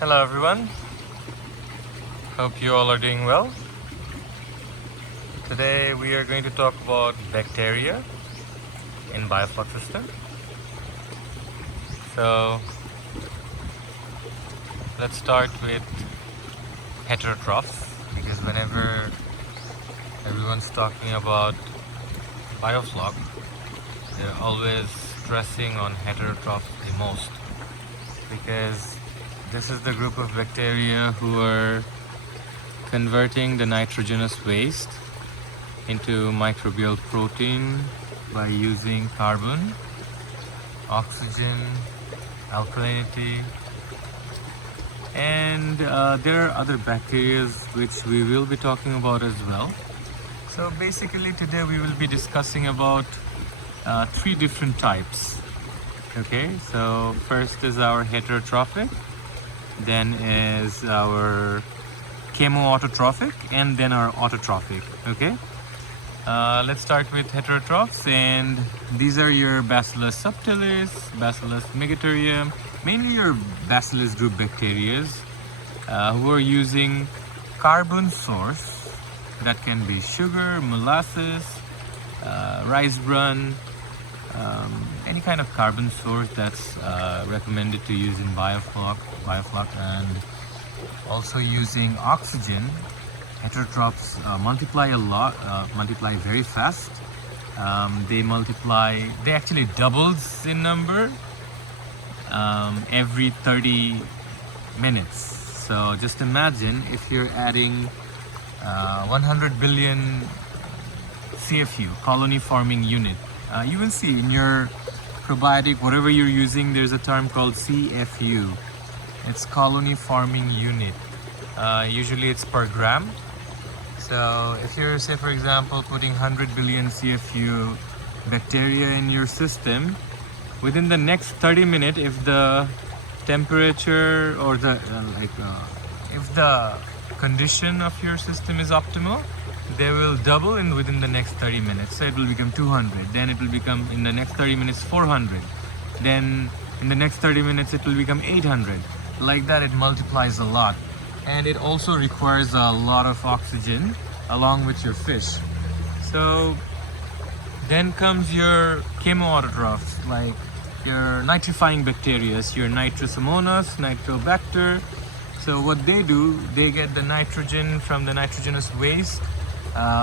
Hello everyone, hope you all are doing well. Today we are going to talk about bacteria in bioflux system. So let's start with heterotrophs, because whenever everyone's talking about bioflux, they're always stressing on heterotrophs the most, because this is the group of bacteria who are converting the nitrogenous waste into microbial protein by using carbon, oxygen, alkalinity, and there are other bacteria which we will be talking about as well. So basically today we will be discussing about three different types. Okay, so first is our heterotrophic, then is our chemoautotrophic, and then our autotrophic. Okay, let's start with heterotrophs, and these are your Bacillus subtilis, Bacillus megaterium, mainly your Bacillus group bacteria who are using carbon source. That can be sugar, molasses, rice bran, any kind of carbon source that's recommended to use in bioflux, and also using oxygen. Heterotrophs multiply a lot, multiply very fast. They actually doubles in number every 30 minutes. So just imagine if you're adding 100 billion CFU, colony forming unit. You will see in your probiotic, whatever you're using, there's a term called CFU. It's colony forming unit. Usually it's per gram. So if you're, say for example, putting 100 billion CFU bacteria in your system, within the next 30 minutes, if the temperature or the if the condition of your system is optimal, they will double within the next 30 minutes. So it will become 200, then it will become in the next 30 minutes 400, then in the next 30 minutes it will become 800. Like that, it multiplies a lot, and it also requires a lot of oxygen along with your fish. So then comes your chemoautotrophs, like your nitrifying bacteria, your Nitrosomonas, Nitrobacter. So what they do, they get the nitrogen from the nitrogenous waste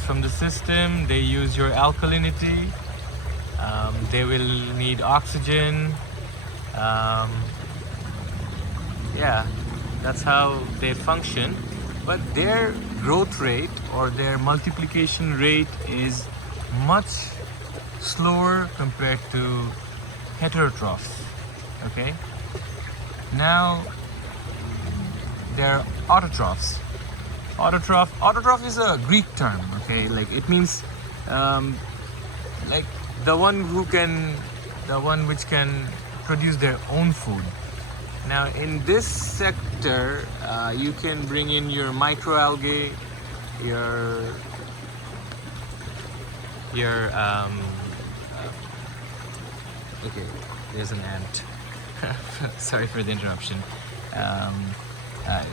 from the system. They use your alkalinity. They will need oxygen. Yeah, that's how they function. But their growth rate or their multiplication rate is much slower compared to heterotrophs. Okay, now they're autotrophs. Autotroph is a Greek term. Okay, like it means like the one which can produce their own food. Now in this sector, you can bring in your microalgae, your okay, there's an ant. Sorry for the interruption.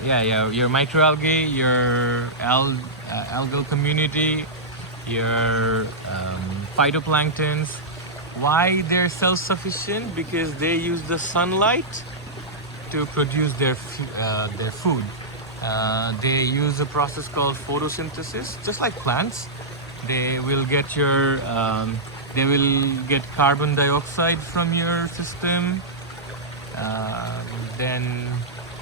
Your microalgae, your algal community, your phytoplanktons. Why they're self-sufficient? Because they use the sunlight to produce their food. They use a process called photosynthesis, just like plants. They will get carbon dioxide from your system. Then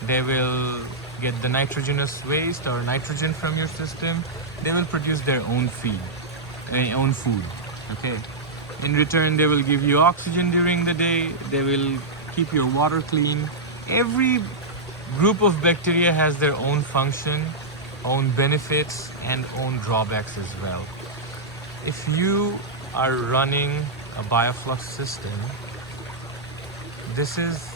they will get the nitrogenous waste or nitrogen from your system. They will produce their own food. Okay. In return, they will give you oxygen during the day. They will keep your water clean. Every group of bacteria has their own function, own benefits, and own drawbacks as well. If you are running a bioflux system, this is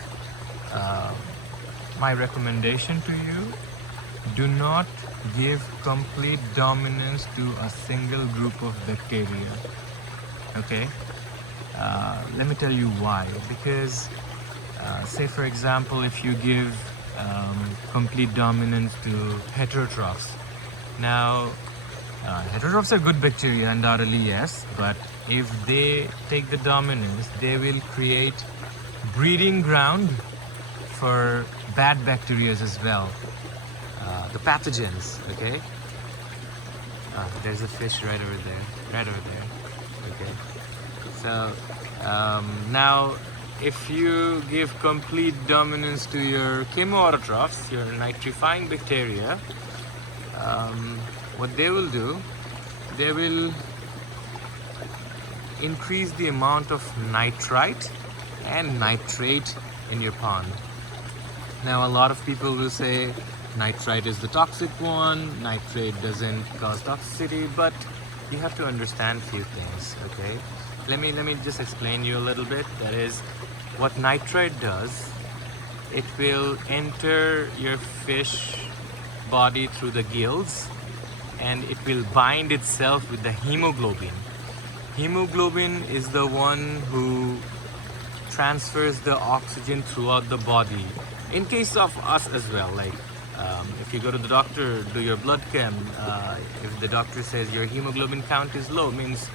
my recommendation to you. Do not give complete dominance to a single group of bacteria. Okay, let me tell you why. Because say for example, if you give complete dominance to heterotrophs. Now, heterotrophs are good bacteria, undoubtedly, yes, but if they take the dominance, they will create breeding ground for bad bacteria as well, the pathogens. Okay, there's a fish right over there, okay. So now if you give complete dominance to your chemoautotrophs, your nitrifying bacteria, what they will do, they will increase the amount of nitrite and nitrate in your pond. Now a lot of people will say nitrite is the toxic one, nitrate doesn't cause toxicity, but you have to understand a few things, okay? Let me just explain you a little bit. That is, what nitrite does, it will enter your fish body through the gills and it will bind itself with the hemoglobin. Hemoglobin is the one who transfers the oxygen throughout the body. In case of us as well, like if you go to the doctor, do your blood chem, if the doctor says your hemoglobin count is low, means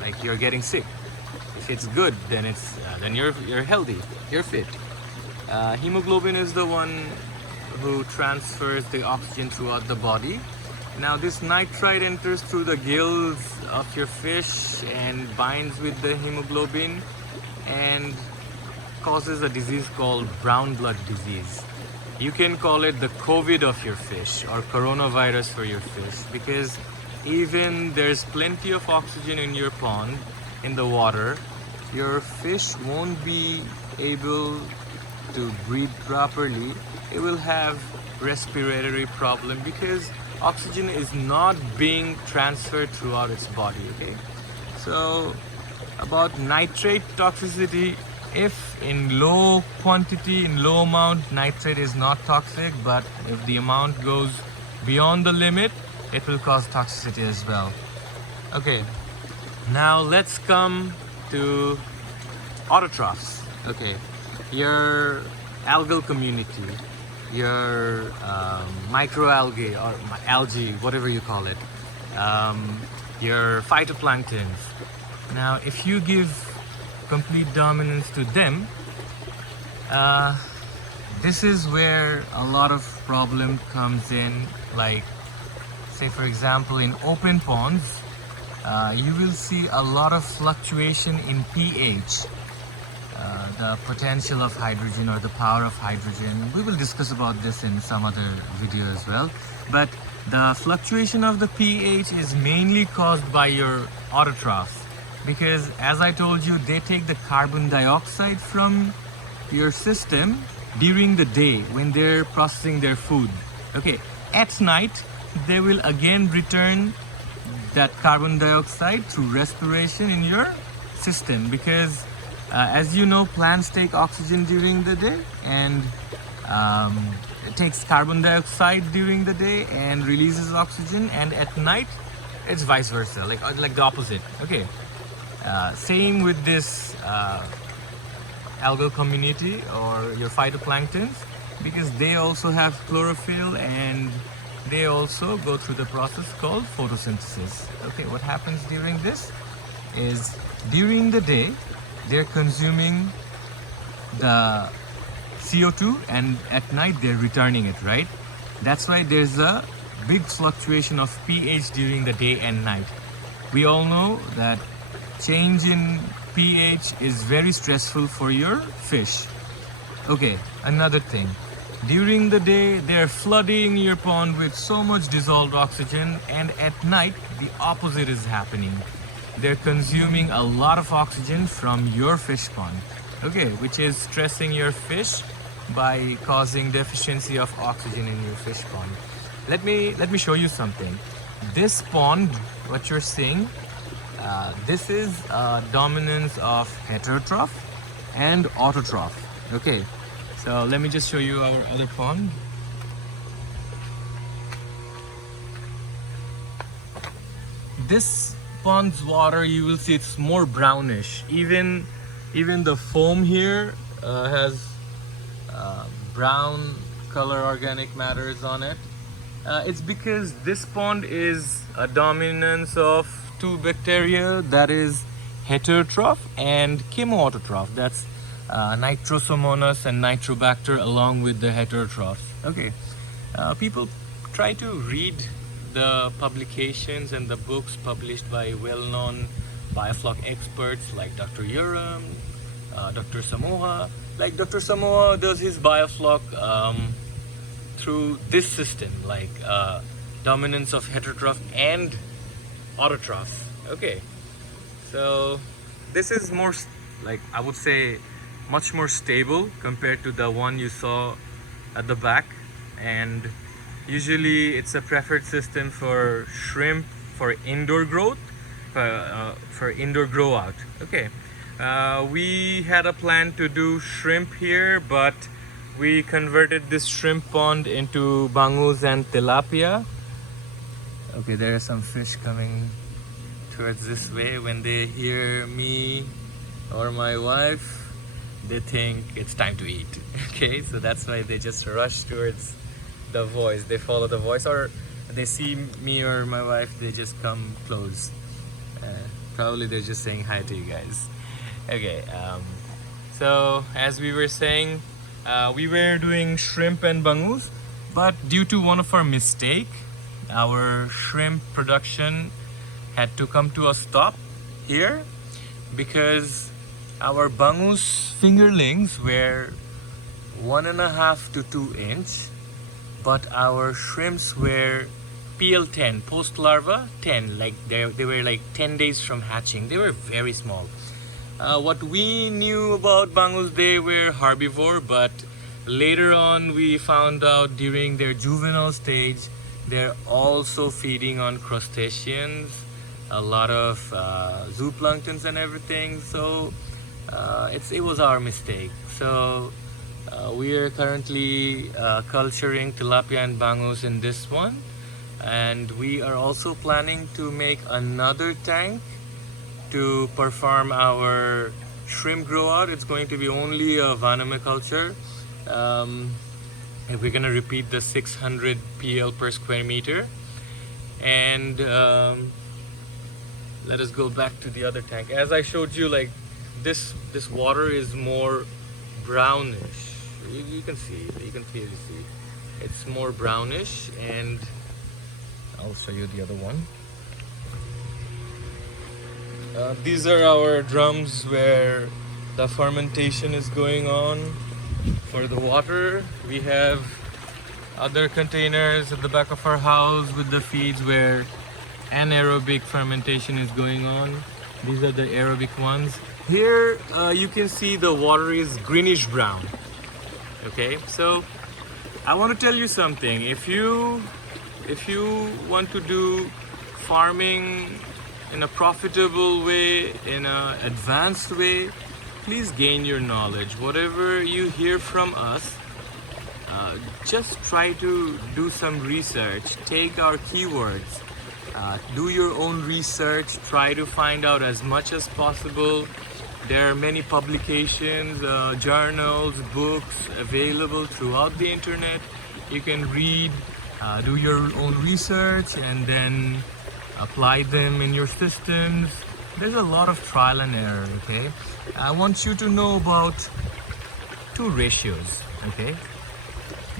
like you're getting sick. If it's good, then then you're healthy, you're fit. Hemoglobin is the one who transfers the oxygen throughout the body. Now this nitrite enters through the gills of your fish and binds with the hemoglobin and causes a disease called brown blood disease. You can call it the COVID of your fish or coronavirus for your fish, because even there's plenty of oxygen in your pond, in the water, your fish won't be able to breathe properly. It will have respiratory problem because oxygen is not being transferred throughout its body, okay? So about nitrate toxicity, if in low quantity, in low amount, nitrate is not toxic, but if the amount goes beyond the limit, it will cause toxicity as well. Okay, now let's come to autotrophs. Okay, your algal community, your microalgae or algae, whatever you call it, your phytoplanktons. Now, if you give complete dominance to them, this is where a lot of problem comes in. Like, say for example, in open ponds, you will see a lot of fluctuation in pH. The potential of hydrogen or the power of hydrogen. We will discuss about this in some other video as well. But the fluctuation of the pH is mainly caused by your autotrophs, because as I told you, they take the carbon dioxide from your system during the day when they're processing their food. Okay, at night they will again return that carbon dioxide through respiration in your system, because as you know, plants take oxygen during the day and it takes carbon dioxide during the day and releases oxygen, and at night it's vice versa, like the opposite. Okay, same with this algal community or your phytoplanktons, because they also have chlorophyll and they also go through the process called photosynthesis. Okay, what happens during this is, during the day they're consuming the CO2 and at night they're returning it, right? That's why there's a big fluctuation of pH during the day and night. We all know that change in pH is very stressful for your fish. Okay, another thing. During the day, they're flooding your pond with so much dissolved oxygen, and at night, the opposite is happening. They're consuming a lot of oxygen from your fish pond, okay, which is stressing your fish by causing deficiency of oxygen in your fish pond. Let me show you something. This pond, what you're seeing, this is dominance of heterotroph and autotroph. Okay, so let me just show you our other pond. This pond's water, you will see it's more brownish. Even the foam here has brown color organic matters on it. It's because this pond is a dominance of two bacteria, that is heterotroph and chemoautotrophs. That's nitrosomonas and nitrobacter along with the heterotrophs. Okay, people try to read the publications and the books published by well-known biofloc experts like Dr. Uram, Dr. Samoa. Like Dr. Samoa does his biofloc through this system, like dominance of heterotroph and autotrophs. Okay, so this is more like, I would say, much more stable compared to the one you saw at the back, and usually it's a preferred system for shrimp for indoor growth, for indoor grow out. Okay, we had a plan to do shrimp here, but we converted this shrimp pond into bangus and tilapia. Okay, there are some fish coming towards this way. When they hear me or my wife, they think it's time to eat. Okay, so that's why they just rush towards the voice. They follow the voice, or they see me or my wife, they just come close. Probably they're just saying hi to you guys. Okay, so as we were saying, we were doing shrimp and bangus, but due to one of our mistake, our shrimp production had to come to a stop here because our bangus fingerlings were 1.5 to 2 inch, but our shrimps were PL10, post larva 10, like they were like 10 days from hatching. They were very small. What we knew about bangus, they were herbivore, but later on we found out during their juvenile stage they're also feeding on crustaceans, a lot of zooplanktons and everything. So it was our mistake. So we are currently culturing tilapia and bangus in this one, and we are also planning to make another tank to perform our shrimp grow out. It's going to be only a vaniculture. We're gonna repeat the 600 PL per square meter, and let us go back to the other tank. As I showed you, like this water is more brownish. You can see, you can clearly see it's more brownish, and I'll show you the other one. These are our drums where the fermentation is going on for the water. We have other containers at the back of our house with the feeds where anaerobic fermentation is going on. These are the aerobic ones. Here you can see the water is greenish brown. Okay, so I want to tell you something. If you want to do farming in a profitable way, in an advanced way, please gain your knowledge. Whatever you hear from us, just try to do some research. Take our keywords, do your own research, try to find out as much as possible. There are many publications, journals, books available throughout the internet. You can read, do your own research, and then apply them in your systems. There's a lot of trial and error. Okay, I want you to know about two ratios. Okay,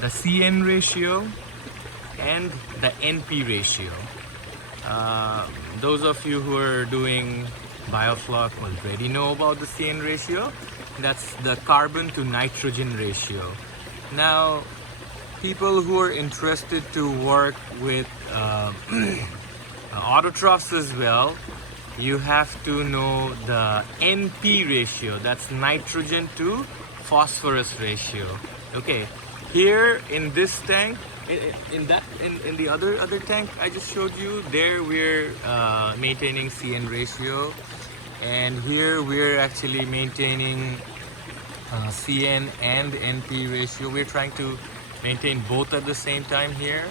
the CN ratio and the NP ratio. Those of you who are doing biofloc already know about the CN ratio. That's the carbon to nitrogen ratio. Now, people who are interested to work with autotrophs as well, you have to know the NP ratio. That's nitrogen to phosphorus ratio. Okay, here in this tank, in the other tank I just showed you, there we're maintaining CN ratio, and here we're actually maintaining CN and NP ratio. We're trying to maintain both at the same time here.